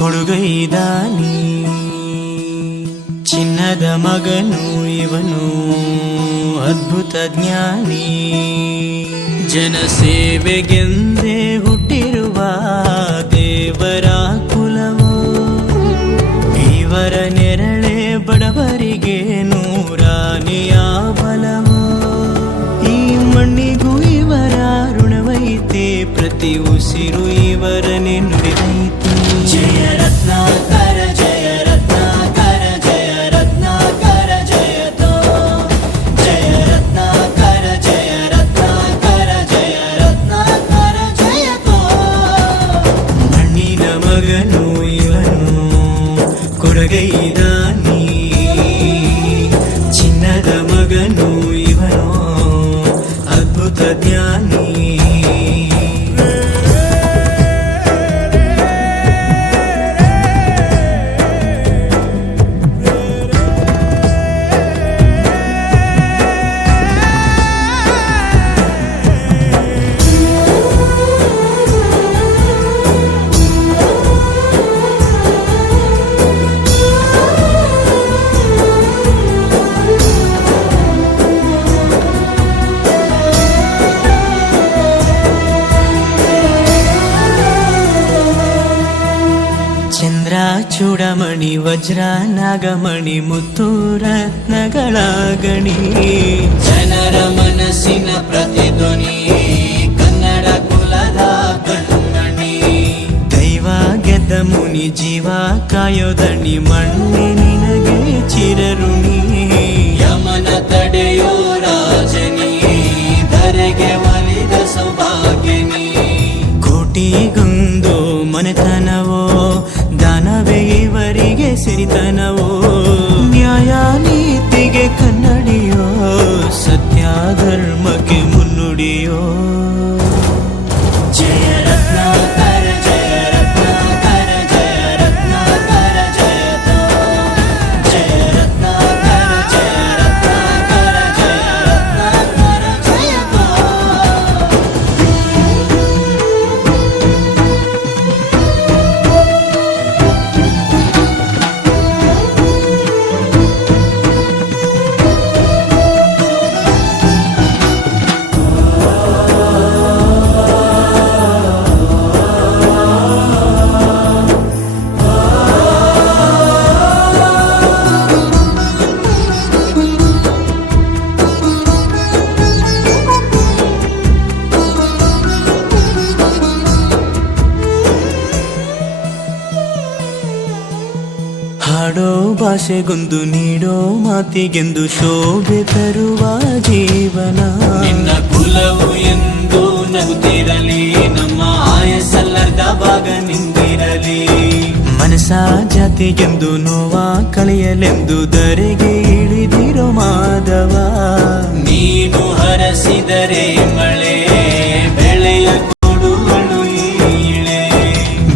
ಕೊಡುಗೈದಾನಿ ಚಿನ್ನದ ಮಗನು ಇವನು ಅದ್ಭುತ ಜ್ಞಾನಿ ಜನಸೇವೆಗೆಂದೇ ಹುಟ್ಟಿರುವ ದೇವರ ಕುಲವೋ ಇವರ ನೆರಳೆ ಬಡವರಿಗೆ ನೂರಾನೆಯ ಬಲವೋ ಈ ಮಣ್ಣಿಗೂ ಇವರ ಋಣವೈತೆ ಪ್ರತಿ ಉಸಿರು ಇವರನೆ ನುಡಿದೈತೆ ಜಯ ರತ್ನಾಕರ ಜಯ ರತ್ನಾಕರ ಜಯ ರತ್ನಾಕರ ಜಯತೋ ಜಯ ರತ್ನಾಕರ ಜಯ ರತ್ನಾಕರ ಜಯ ರತ್ನಾಕರ ಜಯತೋ ಮಣ್ಣಿನ ಮಗನು ಇವನು ಕೊಡಗೈದಾನಿ ಚಿನ್ನದ ಮಗನು ಇವನು ಅದ್ಭುತ ಜ್ಞಾನಿ ಚಂದ್ರ ಚೂಡಮಣಿ ವಜ್ರ ನಾಗಮಣಿ ಮುತ್ತು ರತ್ನಗಳ ಗಣಿ ಜನರ ಮನಸ್ಸಿನ ಪ್ರತಿಧ್ವನಿ ಕನ್ನಡ ಕುಲದ ಕಣ್ಮಣಿ ದೈವ ಗೆದ್ದ ಮುನಿ ಜೀವ ಕಾಯೋದಣಿ ಮಣ್ಣೆ ನಿನಗೆ ಚಿರಋಣಿ ಯಮನ ತಡೆಯೋ ರಾಜನಿ ಧರೆಗೆ ಒಲಿದ ಸೌಭಾಗ್ಯನಿ ಕೋಟಿಗೊಂದು ಮನೆತನವೋ ದಾನವೇ ಇವರಿಗೆ ಸಿರಿತನವೋ ನ್ಯಾಯ ನೀತಿಗೆ ಕನ್ನಡಿಯೋ ಸತ್ಯ ಧರ್ಮಕ್ಕೆ ಮುನ್ನುಡಿಯೋ ಜಯ ರತ್ನಾಕರ ಜಯ ರತ್ನಾಕರ ಜಯ ರತ್ನಾಕರ ಜಯತೋ ಜಯ ರತ್ನಾಕರ ಜಯ ರತ್ನಾಕರ ಜಯ ರತ್ನಾಕರ ಜಯತೋ ಹಾಡೋ ಭಾಷೆಗೊಂದು ನೀಡೋ ಮಾತಿಗೆಂದು ಶೋಭೆ ತರುವ ಜೀವನ ನಿನ್ನ ಕುಲವು ಎಂದು ನಗುತ್ತಿರಲಿ ನಮ್ಮ ಆಯಸ್ಸಲ್ಲದ ಭಾಗ ನಿಂದಿರಲಿ ಮನಸ ಜಾತಿಗೆಂದು ನೋವ ಕಳೆಯಲೆಂದು ಧರೆಗೆ ಇಳಿದಿರೋ ಮಾಧವ ನೀನು ಹರಸಿದರೆ ಮಳೆ ಬೆಳೆಯ ಕೊಡುವಳು ಈಳೆ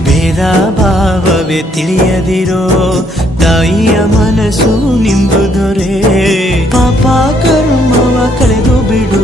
ಭೇದ ಭಾವವೇ ತಿಳಿಯದಿರೋ ತಾಯಿಯ ಮನಸ್ಸು ನಿಂದು ದೊರೆ ಪಾಪ ಕರ್ಮವ ಕಳೆದು ಬಿಡು